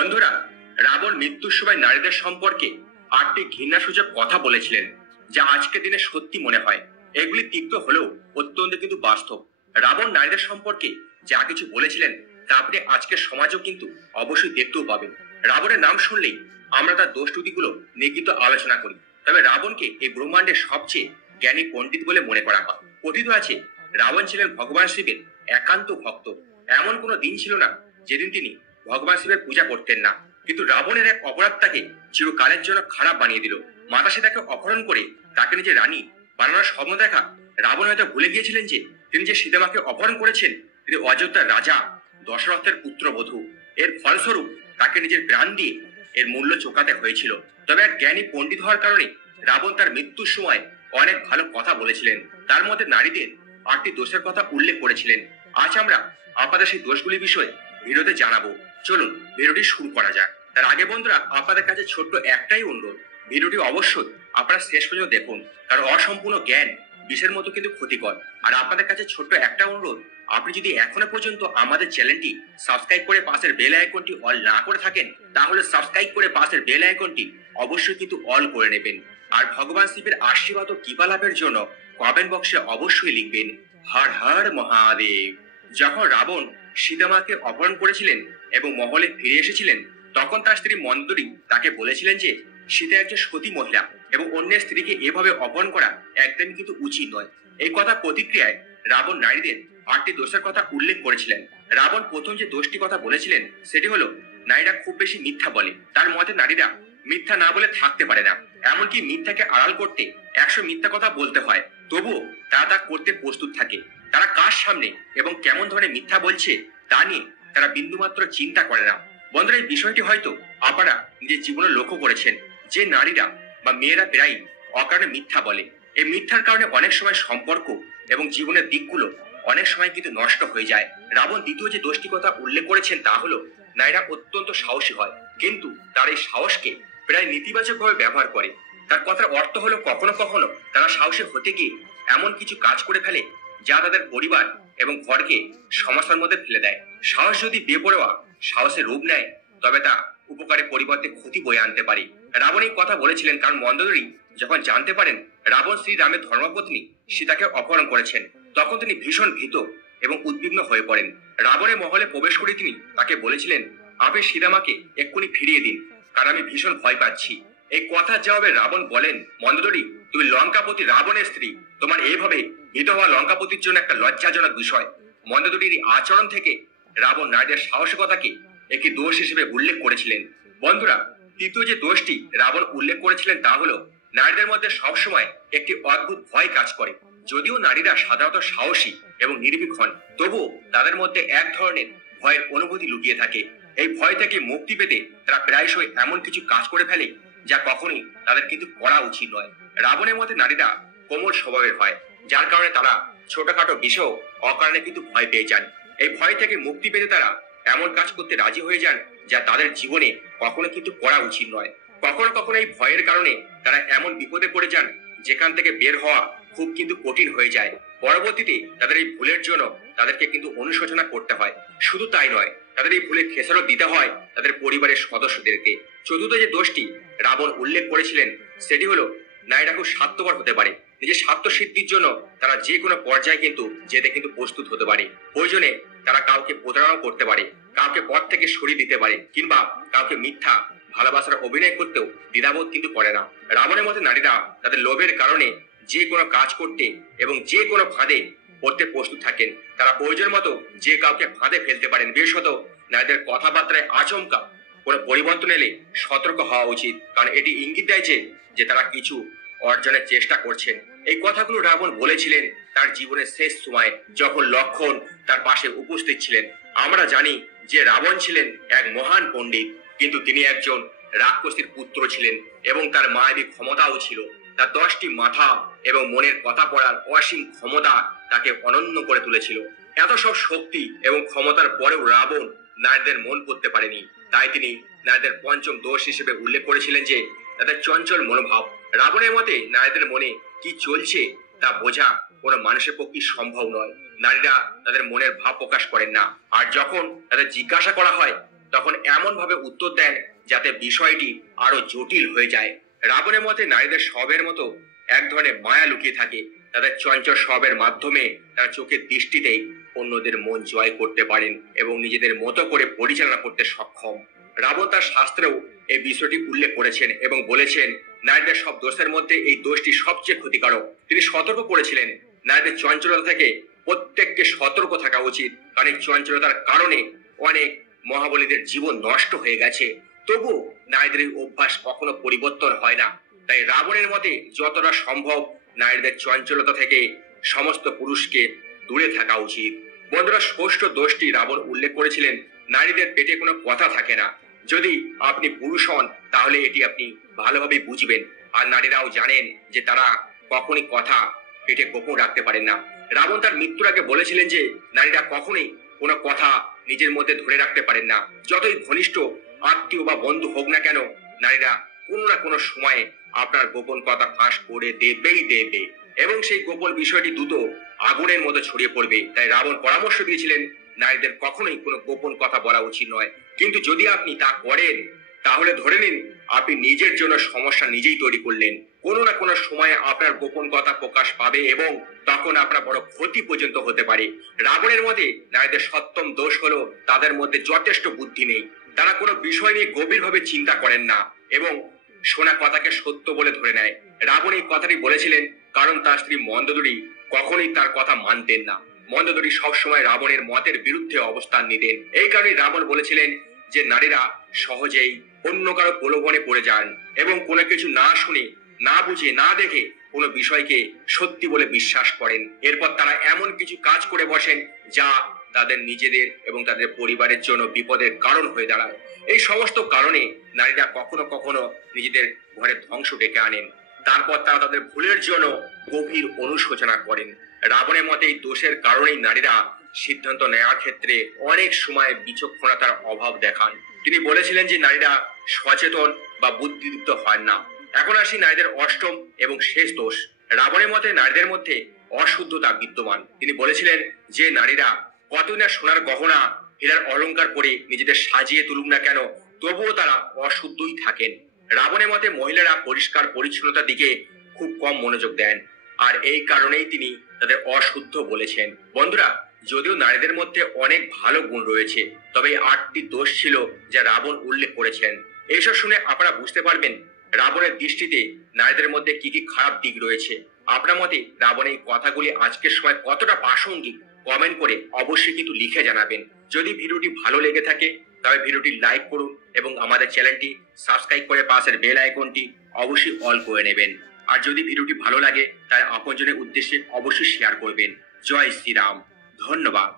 বন্ধুরা, রাবণ মৃত্যুর সময় নারীদের সম্পর্কে 8টি ঘৃণাসূচক কথা বলেছিলেন, যা আজকের দিনে সত্যি মনে হয়। এগুলি তিক্ত হলেও অত্যন্ত কিন্তু বাস্তব। রাবণ নারীদের সম্পর্কে যা কিছু বলেছিলেন তা আপনি আজকের সমাজেও কিন্তু অবশ্যই দেখতেও পাবেন। রাবণের নাম শুনলেই আমরা তার দোষ ত্রুটিগুলো নিয়ে কিন্তু আলোচনা করি। তবে রাবণকে এই ব্রহ্মাণ্ডের সবচেয়ে জ্ঞানী পণ্ডিত বলে মনে করা হয়। কথিত আছে রাবণ ছিলেন ভগবান শিবের একান্ত ভক্ত। এমন কোনো দিন ছিল না যেদিন তিনি ভগবান শিবের পূজা করতেন না। কিন্তু রাবণের এক অপরাধ তাকে চিরকালের জন্য খারাপ বানিয়ে দিল। মাতা সীতাকে অপহরণ করে তাকে নিজের রানী বানানোর স্বপ্ন দেখা রাবণ হয়তো ভুলে গিয়েছিলেন যে তিনি যে সীতামাকে অপহরণ করেছেন তিনি অযোধ্যার রাজা দশরথের পুত্রবধূ। এর ফলস্বরূপ তাকে নিজের প্রাণ দিয়ে এর মূল্য চোকাতে হয়েছিল। তবে এক জ্ঞানী পণ্ডিত হওয়ার কারণে রাবণ তার মৃত্যুর সময় অনেক ভালো কথা বলেছিলেন। তার মধ্যে নারীদের 8টি দোষের কথা উল্লেখ করেছিলেন। আজ আমরা আপনাদের সেই দোষগুলির বিষয়ে ভিডিওতে জানাবো। চলুন ভিডিওটি শুরু করা যাক। তার আগে বন্ধুরা, আপনাদের কাছে ছোট্ট একটাই অনুরোধ, ভিডিওটি অবশ্যই আপনারা শেষ পর্যন্ত দেখুন, কারণ অসম্পূর্ণ জ্ঞান বিষের মতো কিন্তু ক্ষতিকর। আর আপনাদের কাছে ছোট্ট একটা অনুরোধ, আপনি যদি এখনো পর্যন্ত আমাদের চ্যানেলটি সাবস্ক্রাইব করে পাশের বেল আইকনটি অল না করে থাকেন, তাহলে সাবস্ক্রাইব করে পাশের বেল আইকনটি অবশ্যই কিন্তু অল করে নেবেন। আর ভগবান শিবের আশীর্বাদ ও কৃপা লাভের জন্য কমেন্ট বক্সে অবশ্যই লিখবেন হর হর মহাদেব। যখন রাবণ সীতামাকে অপহরণ করেছিলেন এবং মহলে ফিরে এসেছিলেন, তখন তার স্ত্রী মন্দোদরী তাকে বলেছিলেন যে সীতা একজন সতী মহিলা এবং অন্যের স্ত্রীকে এভাবে অপহরণ করা একদমই কিন্তু উচিত নয়। এই কথা প্রতিক্রিয়ায় রাবণ নারীদের 8টি দোষের কথা উল্লেখ করেছিলেন। রাবণ প্রথম যে দোষটি কথা বলেছিলেন সেটি হলো নারীরা খুব বেশি মিথ্যা বলে। তার মতে নারীরা মিথ্যা না বলে থাকতে পারে না। এমনকি মিথ্যাকে আড়াল করতে 100 মিথ্যা কথা বলতে হয়, তবুও তারা তা করতে প্রস্তুত থাকে। তারা কার সামনে এবং কেমন ধরনের মিথ্যা বলছে তা নিয়ে তারা বিন্দুমাত্র চিন্তা করে না। বন্ধুরা, এই বিষয়টি হয়তো আপনারা নিজের জীবনে লক্ষ্য করেছেন যে নারীরা বা মেয়েরা প্রায় অকারণে মিথ্যা বলে। এই মিথ্যার কারণে অনেক সময় সম্পর্ক এবং জীবনের দিকগুলো অনেক সময় কিন্তু নষ্ট হয়ে যায়। রাবণ দ্বিতীয় যে দোষটি কথা উল্লেখ করেছেন তা হলো নারীরা অত্যন্ত সাহসী হয়, কিন্তু তার এই সাহসকে প্রায় নেতিবাচকভাবে ব্যবহার করে। তার কথার অর্থ হলো কখনো কখনো তারা সাহসী হতে গিয়ে এমন কিছু কাজ করে ফেলে যা তাদের পরিবার এবং ঘরকে সমস্যার মধ্যে ফেলে দেয়। সাহস যদি বেপরোয়া সাহসের রূপ নেয় তবে তা উপকারের পরিবর্তে ক্ষতি বয়ে আনতে পারে। রাবণ এই কথা বলেছিলেন কারণ মন্দোদরী যখন জানতে পারেন রাবণ শ্রী রামের ধর্মপত্নী সীতাকে অপহরণ করেছেন, তখন তিনি ভীষণ ভীত এবং উদ্বিগ্ন হয়ে পড়েন। রাবণের মহলে প্রবেশ করে তিনি তাকে বলেছিলেন, আপনি সীতামাকে এক্ষুনি ফিরিয়ে দিন, কারণ আমি ভীষণ ভয় পাচ্ছি। এই কথার জবাবে রাবণ বলেন, মন্দোদরী, তুমি লঙ্কাপতি রাবণের স্ত্রী, তোমার এইভাবে ভীত হওয়া লঙ্কাপতির জন্য একটা লজ্জাজনক বিষয়। মন্দোদরীর আচরণ থেকে রাবণ নারীদের সাহসিকতাকে একটি দোষ হিসেবে উল্লেখ করেছিলেন। বন্ধুরা, তৃতীয় যে দোষটি রাবণ উল্লেখ করেছিলেন তা হলো নারীদের মধ্যে সবসময় একটি অদ্ভুত ভয় কাজ করে। যদিও নারীরা সাধারণত সাহসী এবং নির্ভীক হন, তবুও তাদের মধ্যে এক ধরনের ভয়ের অনুভূতি লুকিয়ে থাকে। এই ভয় থেকে মুক্তি পেতে তারা প্রায়শই এমন কিছু কাজ করে ফেলে যা কখনোই তাদের কিন্তু করা উচিত নয়। রাবণের মতে নারীরা কোমল স্বভাবের হয়, যার কারণে তারা ছোটখাটো বিষয় অকারণে কিন্তু ভয় পেয়ে যান। এই ভয় থেকে মুক্তি পেতে তারা এমন কাজ করতে রাজি হয়ে যান যা তাদের জীবনে কখনো কিন্তু করা উচিত নয়। কখনো কখনো এই ভয়ের কারণে তারা এমন বিপদে পড়ে যান যেখান থেকে বের হওয়া খুব কিন্তু কঠিন হয়ে যায়। পরবর্তীতে তাদের এই ভুলের জন্য তাদেরকে কিন্তু অনুশোচনা করতে হয়। শুধু তাই নয়, তাদের এই ভুলের খেসারত দিতে হয় তাদের পরিবারের সদস্যদেরকে। চতুর্থ যে দোষটি রাবণ উল্লেখ করেছিলেন সেটি হলো নারীরা খুব স্বার্থপর হতে পারে। নিজের স্বার্থ সিদ্ধির জন্য তারা যে কোনো পর্যায়ে কিন্তু যেতে কিন্তু প্রস্তুত হতে পারে। প্রয়োজনে তারা কাউকে প্রতারণা করতে পারে, কাউকে পথ থেকে সরিয়ে দিতে পারে, কিংবা কাউকে মিথ্যা ভালোবাসার অভিনয় করতেও দ্বিধাবোধ কিন্তু করে না। রাবণের মতে নারীরা তাদের লোভের কারণে যে কোনো কাজ করতে এবং যে কোনো ফাঁদে পড়তে প্রস্তুত থাকেন। তারা প্রয়োজন মতো যে কাউকে ফাঁদে ফেলতে পারেন। বিশেষত নারীদের কথাবার্তায় আচমকা কোনো পরিবর্তন এলে সতর্ক হওয়া উচিত, কারণ এটি ইঙ্গিত দেয় যে তারা কিছু অর্জনের চেষ্টা করছেন। এই কথাগুলো রাবণ বলেছিলেন তার জীবনের শেষ সময়, যখন লক্ষণ তার পাশে উপস্থিত ছিলেন। আমরা জানি যে রাবণ ছিলেন এক মহান পণ্ডিত, কিন্তু তিনি একজন রাক্ষসীর পুত্র ছিলেন এবং তার মায়াবী ক্ষমতাও ছিল। তার 10টি মাথা এবং মনের কথা পড়ার অসীম ক্ষমতা তাকে অনন্য করে তুলেছিল। এত সব শক্তি এবং ক্ষমতার পরেও রাবণ নারীদের মন করতে পারেনি। তাই তিনি নারীদের পঞ্চম দোষ হিসেবে উল্লেখ করেছিলেন যে তাদের চঞ্চল মনোভাব। রাবণের মতে নারীদের মনে কি চলছে তা বোঝা কোনো মানুষের পক্ষে সম্ভব নয়। নারীরা তাদের মনের ভাব প্রকাশ করেন না, আর যখন তাদের জিজ্ঞাসা করা হয় তখন এমন ভাবে উত্তর দেন যাতে বিষয়টি আরো জটিল হয়ে যায়। রাবণের মতে নারীদের স্বভাবের মতো এক ধরনের মায়া লুকিয়ে থাকে। তাদের চঞ্চল স্বভাবের মাধ্যমে তারা চোখের দৃষ্টিতেই অন্যদের মন জয় করতে পারেন এবং নিজেদের মতো করে পরিচালনা করতে সক্ষম। রাবণ তার শাস্ত্রেও এই বিষয়টি উল্লেখ করেছেন এবং বলেছেন নারীদের সব দোষের মধ্যে এই দোষটি সবচেয়ে ক্ষতিকারক। তিনি সতর্ক করেছিলেন নারীদের চঞ্চলতা থেকে প্রত্যেককে সতর্ক থাকা উচিত, কারণ এই চঞ্চলতার কারণে অনেক মহাবলীদের জীবন নষ্ট হয়ে গেছে। তবু নারীদের এই অভ্যাস কখনো পরিবর্তন হয় না। তাই রাবণের মতে যতটা সম্ভব নারীদের চঞ্চলতা থেকে সমস্ত পুরুষকে দূরে থাকা উচিত। বন্ধুরা, ষষ্ঠ দোষটি রাবণ উল্লেখ করেছিলেন নারীদের পেটে কোনো কথা থাকে না। যদি আপনি পুরুষ হন তাহলে এটি আপনি ভালোভাবে বুঝবেন, আর নারীরাও জানেন যে তারা কখনই কথা পেটে গোপন রাখতে পারেন না। রাবণ তার মৃত্যুর আগে বলেছিলেন যে নারীরা কখনোই কোনো কথা নিজের মধ্যে ধরে রাখতে পারেন না। যতই ঘনিষ্ঠ আত্মীয় বা বন্ধু হোক না কেন, নারীরা কোনো না কোনো সময়ে আপনার গোপন কথা ফাঁস করে দেবে এবং সেই গোপন বিষয়টি দ্রুত আগুনের মতো ছড়িয়ে পড়বে। তাই রাবণ পরামর্শ দিয়েছিলেন নারীদের কখনোই কোনো গোপন কথা বলা উচিত নয়। কিন্তু যদি আপনি তা করেন তাহলে ধরে নিন আপনি নিজের জন্য সমস্যা নিজেই তৈরি করলেন। কোনো না কোনো সময়ে আপনার গোপন কথা প্রকাশ পাবে এবং তখন আপনার বড় ক্ষতি পর্যন্ত হতে পারে। রাবণের মতে নারীদের সপ্তম দোষ হলো তাদের মধ্যে যথেষ্ট বুদ্ধি নেই। তারা কোনো বিষয় নিয়ে গভীরভাবে চিন্তা করেন না এবং শোনা কথাকে সত্য বলে ধরে নেয়। রাবণ এই কথাটি বলেছিলেন কারণ তার স্ত্রী মন্দোদরী কখনোই তার কথা মানতেন না। মন্দোদরী সবসময় রাবণের মতের বিরুদ্ধে অবস্থান নিতেন। এই কারণে রাবণ বলেছিলেন যে নারীরা সহজেই অন্য কারো প্রলোভনে পড়ে যান এবং কোনো কিছু না শুনে, না বুঝে, না দেখে কোনো বিষয়কে সত্যি বলে বিশ্বাস করেন। এরপর তারা এমন কিছু কাজ করে বসেন যা তাদের নিজেদের এবং তাদের পরিবারের জন্য বিপদের কারণ হয়ে দাঁড়ায়। এই সমস্ত কারণে নারীরা কখনো কখনো নিজেদের ঘরে ধ্বংস ডেকে আনেন। তারপর তারা তাদের ভুলের জন্য গভীর অনুশোচনা করেন। রাবণের মতে এই দোষের কারণেই নারীরা সিদ্ধান্ত নেওয়ার ক্ষেত্রে অনেক সময় বিচক্ষণতার অভাব দেখান। তিনি বলেছিলেন যে নারীরা সচেতন বা বুদ্ধিদীপ্ত হয় না। এখন আসি নারীদের অষ্টম এবং শেষ দোষ। রাবণের মতে নারীদের মধ্যে অশুদ্ধতা বিদ্যমান। তিনি বলেছিলেন যে নারীরা কতই না সোনার গহনা, হীরার অলংকার পরে নিজেদের সাজিয়ে তুলুক না কেন, তবুও তারা অশুদ্ধই থাকেন। রাবণের মতে মহিলারা পরিষ্কার পরিচ্ছন্নতার দিকে খুব কম মনোযোগ দেন, আর এই কারণেই তিনি তাদের অশুদ্ধ বলেছেন। বন্ধুরা, যদিও নারীদের মধ্যে অনেক ভালো গুণ রয়েছে, তবে এই 8টি দোষ ছিল যা রাবণ উল্লেখ করেছেন। এইসব শুনে আপনারা বুঝতে পারবেন রাবণের দৃষ্টিতে নারীদের মধ্যে কি কি খারাপ দিক রয়েছে। আপনার মতে রাবণ এই কথাগুলি আজকের সময় কতটা প্রাসঙ্গিক কমেন্ট করে অবশ্যই কিন্তু লিখে জানাবেন। যদি ভিডিওটি ভালো লেগে থাকে তবে ভিডিওটি লাইক করুন এবং আমাদের চ্যানেলটি সাবস্ক্রাইব করে পাশের বেল আইকনটি অবশ্যই অল করে নেবেন। আর যদি ভিডিওটি ভালো লাগে তাহলে আপনজনের উদ্দেশ্যে অবশ্যই শেয়ার করবেন। জয় শ্রীরাম। ধন্যবাদ।